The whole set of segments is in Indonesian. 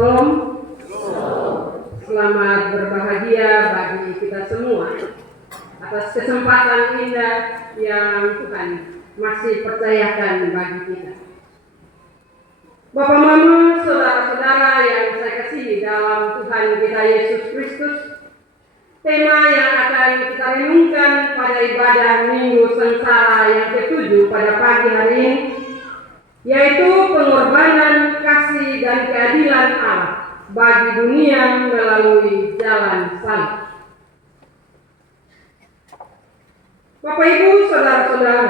Shalom. Selamat berbahagia bagi kita semua atas kesempatan indah yang Tuhan masih percayakan bagi kita. Bapak, Mama, saudara-saudara yang saya kasihi dalam Tuhan kita Yesus Kristus, tema yang akan kita renungkan pada ibadah Minggu Sengsara yang ke-7 pada pagi hari ini, yaitu pengorbanan, kasih, dan keadilan Allah bagi dunia melalui jalan salib. Bapak, Ibu, saudara-saudara,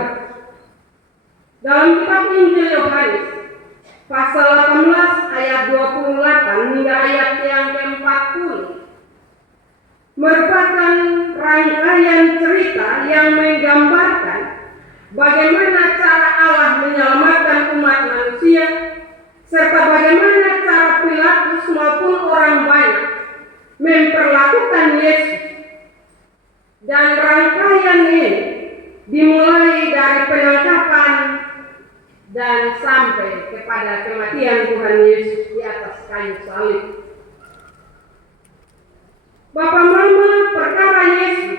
dalam kitab Injil Yohanes pasal 18 ayat 28 hingga ayat yang ke-40 merupakan rangkaian cerita yang menggambarkan bagaimana cara Allah menyelamatkan umat manusia, serta bagaimana cara Pilatus maupun orang banyak memperlakukan Yesus. Dan rangkaian ini dimulai dari penangkapan dan sampai kepada kematian Tuhan Yesus di atas kayu salib. Bapak, Mama, perkara Yesus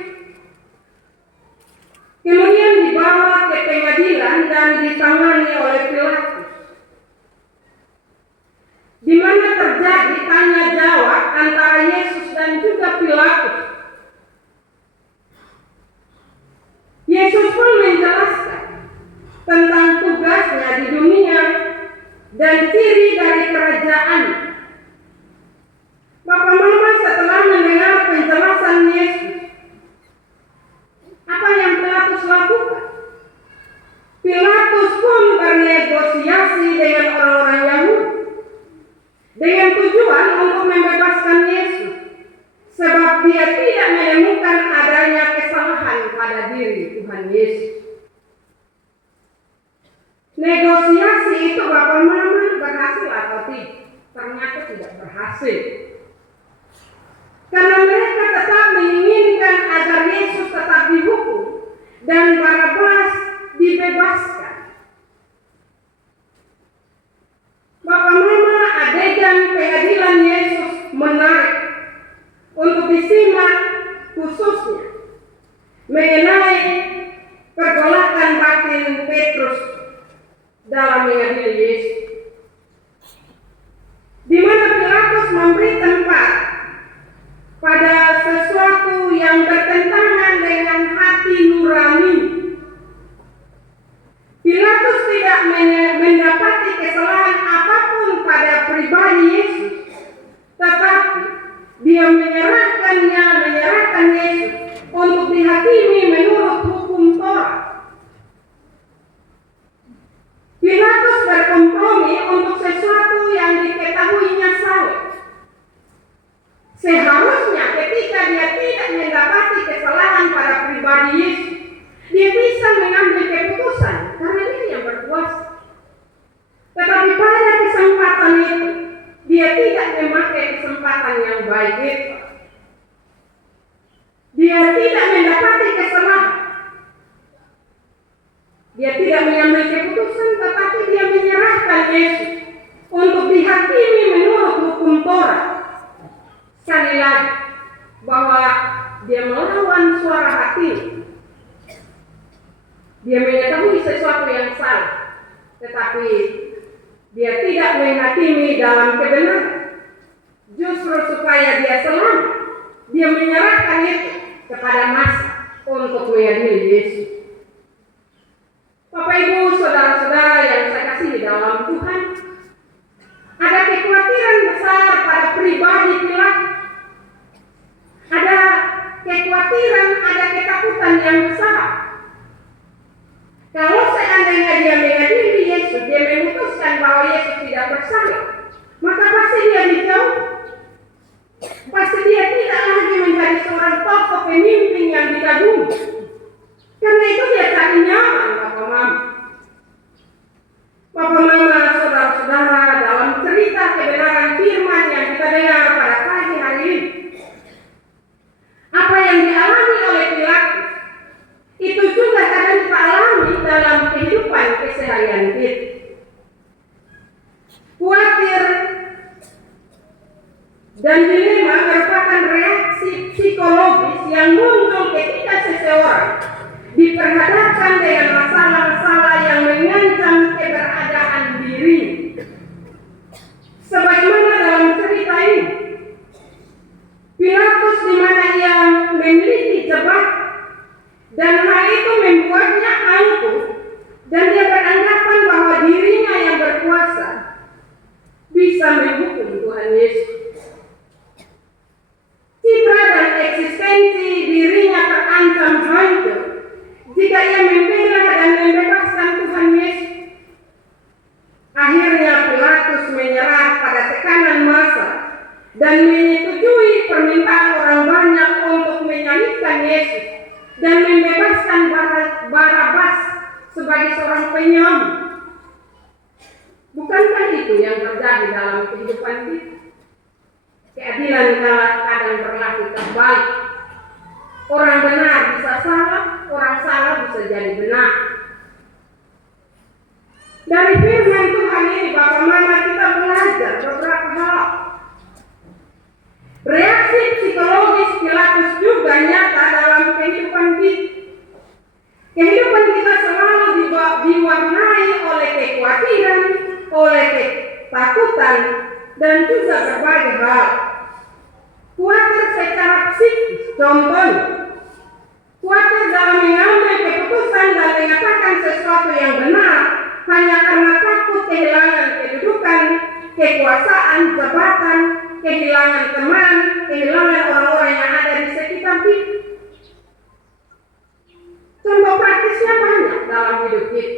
kemudian dibawa ke pengadilan dan ditangani oleh Pilatus, di mana terjadi tanya jawab antara Yesus dan juga Pilatus. Yesus pun menjelaskan tentang tugasnya di dunia dan ciri dari kerajaan. Bapak, Mama, setelah mendengar penjelasan Yesus, apa yang Pilatus lakukan? Pilatus pun bernegosiasi dengan orang-orang Yahudi dengan tujuan untuk membebaskan Yesus, sebab dia tidak menemukan adanya kesalahan pada diri Tuhan Yesus. Negosiasi itu, Bapak, Mama, berhasil atau tidak? Ternyata tidak berhasil. Karena mereka tetap menginginkan agar Yesus tetap dihukum dan Barabas dibebaskan. Bapak, Mama, adegan pengadilan Yesus menarik untuk disimak, khususnya mengenai pergolakan batin Petrus dalam mengadili Yesus, di mana Pilatus memberi tempat pada sesuatu yang bertentangan dengan hati nurani. Pilatus tidak mendapati kesalahan apapun pada pribadi Yesus, tetapi dia menyerahkan Yesus untuk dihakimi menurut hukum Taurat. Pilatus berkompromi untuk sesuatu yang diketahuinya salah. Seharusnya ketika dia tidak mendapati kesalahan pada pribadi Yesus, dia bisa mengambil keputusan karena dia yang berkuasa. Tetapi pada kesempatan itu, dia tidak memakai kesempatan yang baik itu. Dia tidak mendapati kesalahan. Dia tidak mengambil keputusan, tetapi dia menyerahkan Yesus untuk dihakimi menurut hukum Taurat. Sekali lagi, bahwa dia melawan suara hati. Dia mengetahui sesuatu yang salah, tetapi dia tidak menghakimi dalam kebenaran. Justru supaya dia selamat, dia menyerahkan itu kepada massa untuk mengadili Yesus. Bapak, Ibu, saudara-saudara yang saya kasihi dalam Tuhan, ada kekhawatiran besar pada pribadi Pilatus. Ada kekhawatiran, ada ketakutan yang besar. Kalau seandainya dia mengadili Yesus, dia memutuskan bahwa Yesus tidak bersalah, maka pasti dia dijauh. Pasti dia tidak lagi menjadi seorang tokoh pemimpin yang dikagumi. Karena itu dia cari nyaman, Bapak, Mama. Bapak, Mama, saudara-saudara, dalam cerita kebenaran firman yang kita dengar pada pagi hari ini, apa yang dialami oleh Pilatus itu juga kadang kita alami dalam kehidupan keseharian kita. Khawatir Dan dilema merupakan reaksi psikologis yang muncul ketika seseorang diperhadapkan dengan masalah-masalah yang mengancam keberadaan diri. Sebagaimana dalam cerita ini, Pilatus di mana ia memiliki jabatan dan hal itu membuatnya angkuh dan dia beranggapan bahwa dirinya yang berkuasa bisa menghukum Tuhan Yesus. Citra dan eksistensi dirinya terancam hancur jika ia membela dan membebaskan Tuhan Yesus. Akhirnya Pilatus menyerah pada tekanan massa dan menyetujui permintaan orang banyak untuk menyalibkan Yesus dan membebaskan Barabas sebagai seorang penyamun. Bukankah itu yang terjadi dalam kehidupan kita? Keadilan kadang berlaku terbalik. Orang benar bisa salah, orang salah bisa jadi benar. Dari firman Tuhan ini, Bapak Mama, kita belajar beberapa hal. Reaksi psikologis Pilatus juga nyata dalam kehidupan kita. Kehidupan kita selalu diwarnai oleh kekhawatiran, oleh ketakutan, dan juga berbagai hal. Khawatir secara psikis, contohnya khawatir dalam mengambil keputusan dan mengatakan sesuatu yang benar hanya karena takut kehilangan kedudukan, kekuasaan, jabatan, kehilangan teman, kehilangan orang-orang yang ada di sekitar kita. Contoh praktisnya banyak dalam hidup kita.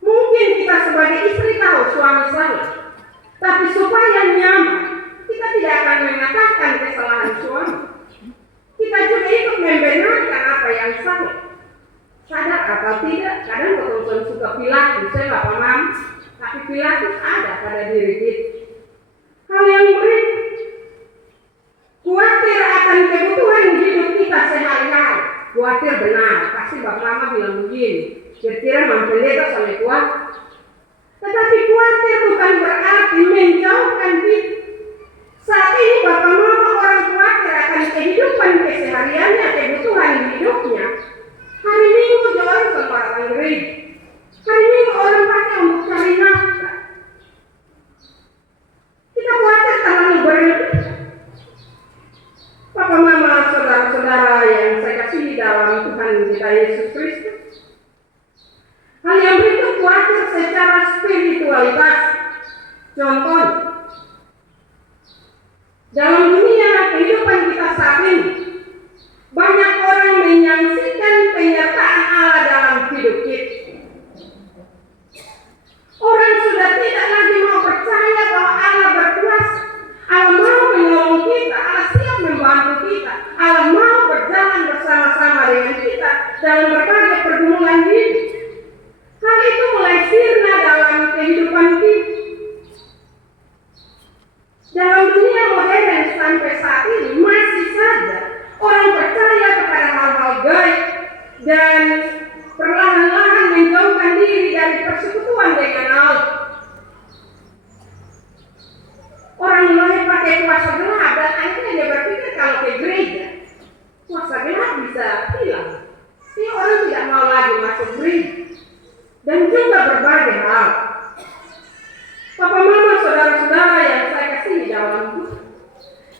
Mungkin kita sebagai istri tahu suami salah, tapi supaya nyaman, kita tidak akan mengatakan kesalahan suami. Kita juga ikut membenarkan apa yang salah. Sadar atau tidak, kadang betul-betul suka Pilatus, saya nggak paham, tapi Pilatus ada pada diri kita. Hal yang berikut, khawatir akan kebutuhan hidup kita sehari-hari. Khawatir benar, pasti Bapak Mama bilang begini, kira-kira mempelita sampai kuat. Tetapi khawatir bukan berarti menjauhkan kita. Saat ini Bapak Mama orang khawatir akan kehidupan kesehariannya, kebutuhan hidupnya. Hari Minggu orang sembarangan gereja. Hari Minggu orang pakai untuk cari nafkah. Kita khawatir terlalu berlebihan. Bapak Mama, saudara-saudara yang saya kasihi dalam Tuhan kita Yesus Kristus. Hal yang berikut khawatir secara spiritualitas. Contoh, dalam dunia kehidupan kita saat ini, banyak orang menyaksikan penyertaan Allah dalam hidup kita. Orang sudah tidak lagi mau percaya bahwa Allah berkuasa. Allah mau menolong kita, Allah siap membantu kita, Allah mau berjalan bersama-sama dengan kita dalam berbagai pergumulan hidup. Hal itu mulai sirna dalam kehidupan kita. Dalam dunia modern sampai saat ini masih saja orang percaya kepada hal-hal gaib dan perlahan-lahan menjauhkan diri dari persekutuan dengan Allah. Orang mulai pakai kuasa gelap dan akhirnya dia berpikir kalau ke gereja kuasa gelap bisa hilang. Jadi orang tidak mau lagi masuk gereja dan juga berbagai hal. Bapak Mama, saudara-saudara yang saya kasih dalam Tuhan.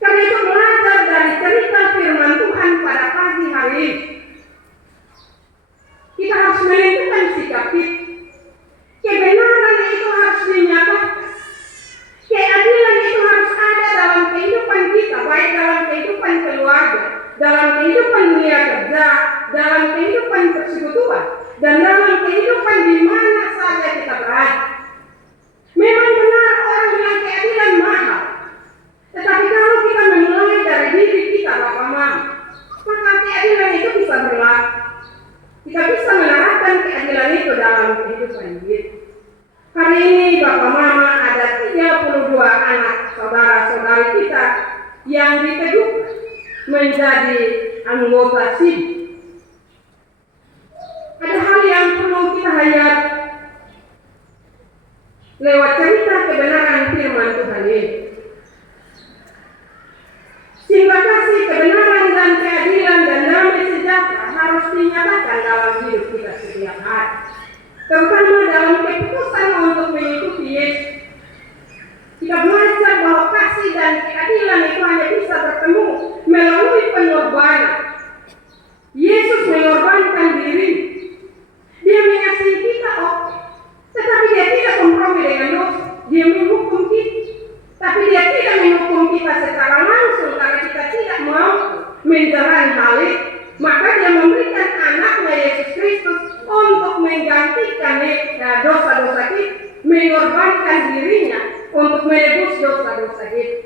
Karena itu belajar dari cerita firman Tuhan pada pagi hari ini. Kita harus menentukan sikap kita. Kebenaran itu harus dinyatakan. Keadilan itu harus ada dalam kehidupan kita, baik dalam kehidupan keluarga, dalam kehidupan dunia kerja, dalam kehidupan persekutuan, dan dalam kehidupan di mana saja kita berada. Memang benar orang bilang keadilan mahal. Tetapi kalau kita memulai dari diri kita, Bapak Mama, maka keadilan itu bisa berlaku. Kita bisa menerapkan keadilan itu dalam kehidupan kita. Hari ini Bapak Mama ada 32 anak saudara-saudari kita yang diteguhkan menjadi anggota SID. Ada hal yang perlu kita hayati lewat cerita kebenaran firman Tuhan ini. dinyatakan dalam hidup kita setiap hari, terutama dalam keputusan untuk mengikuti Yesus. Kita belajar bahwa kasih dan keadilan itu hanya bisa bertemu melalui pengorbanan. Yesus mengorbankan diri. Dia mengasihi kita, oke. Tetapi dia tidak kompromi dengan dosa. Dia menghukum kita. Tapi dia tidak menghukum kita secara langsung karena kita tidak mampu menjalani hal itu. Maka dia memberikan anaknya Yesus Kristus untuk menggantikan dosa-dosa kita, mengorbankan dirinya untuk menebus dosa-dosa kita.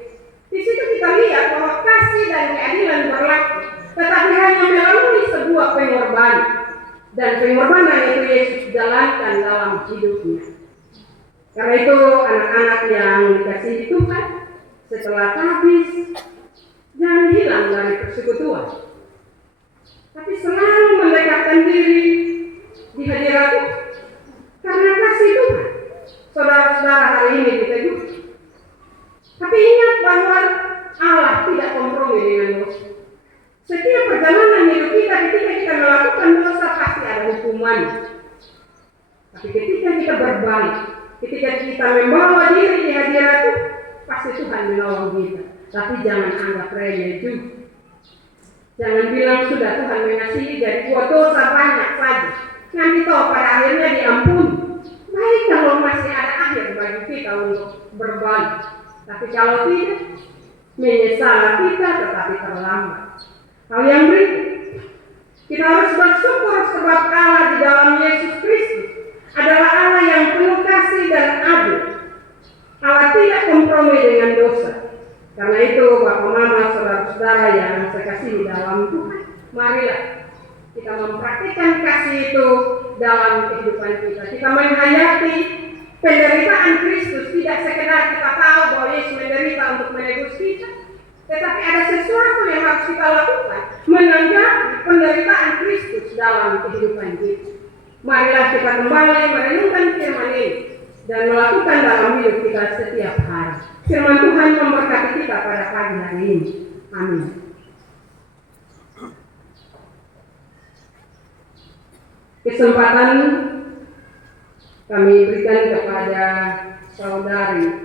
Di situ kita lihat bahwa kasih dan keadilan berlaku, tetapi hanya melalui sebuah pengorbanan. Dan pengorbanan itu Yesus jalankan dalam hidupnya. Karena itu anak-anak yang dikasihi Tuhan, setelah habis, jangan hilang dari persekutuan, tapi selalu mendekatkan diri di hadirat Tuhan. Karena kasih Tuhan, saudara-saudara hari ini ditegur. Tapi ingat bahwa Allah tidak kompromi dengan dosa. Setiap perjalanan hidup kita, ketika kita melakukan dosa pasti ada hukuman. Tapi ketika kita berbalik, ketika kita membawa diri di hadirat Tuhan, pasti Tuhan menolong kita. Tapi jangan anggap remeh juga. Jangan bilang sudah Tuhan mengasihi dari buat dosa banyak saja. Nanti tahu pada akhirnya diampuni. Baik kalau masih ada akhir bagi kita untuk berbalik. Tapi kalau tidak, menyesal kita tetapi terlambat. Hal yang berikut, kita harus bersyukur sebab Allah di dalam Yesus Kristus adalah Allah yang penuh kasih dan adil. Allah tidak kompromi dengan dosa. Karena itu Bapak Mama, saudara-saudara yang saya kasihi dalam Tuhan, marilah kita mempraktikkan kasih itu dalam kehidupan kita. Kita menghayati penderitaan Kristus, tidak sekedar kita tahu bahwa Yesus menderita untuk menebus kita, tetapi ada sesuatu yang harus kita lakukan, menanggapi penderitaan Kristus dalam kehidupan kita. Marilah kita kembali merenungkan firman ini dan melakukan dalam hidup kita setiap hari. Firman Tuhan memberkati kita pada pagi hari ini. Amin. Kesempatan kami berikan kepada saudari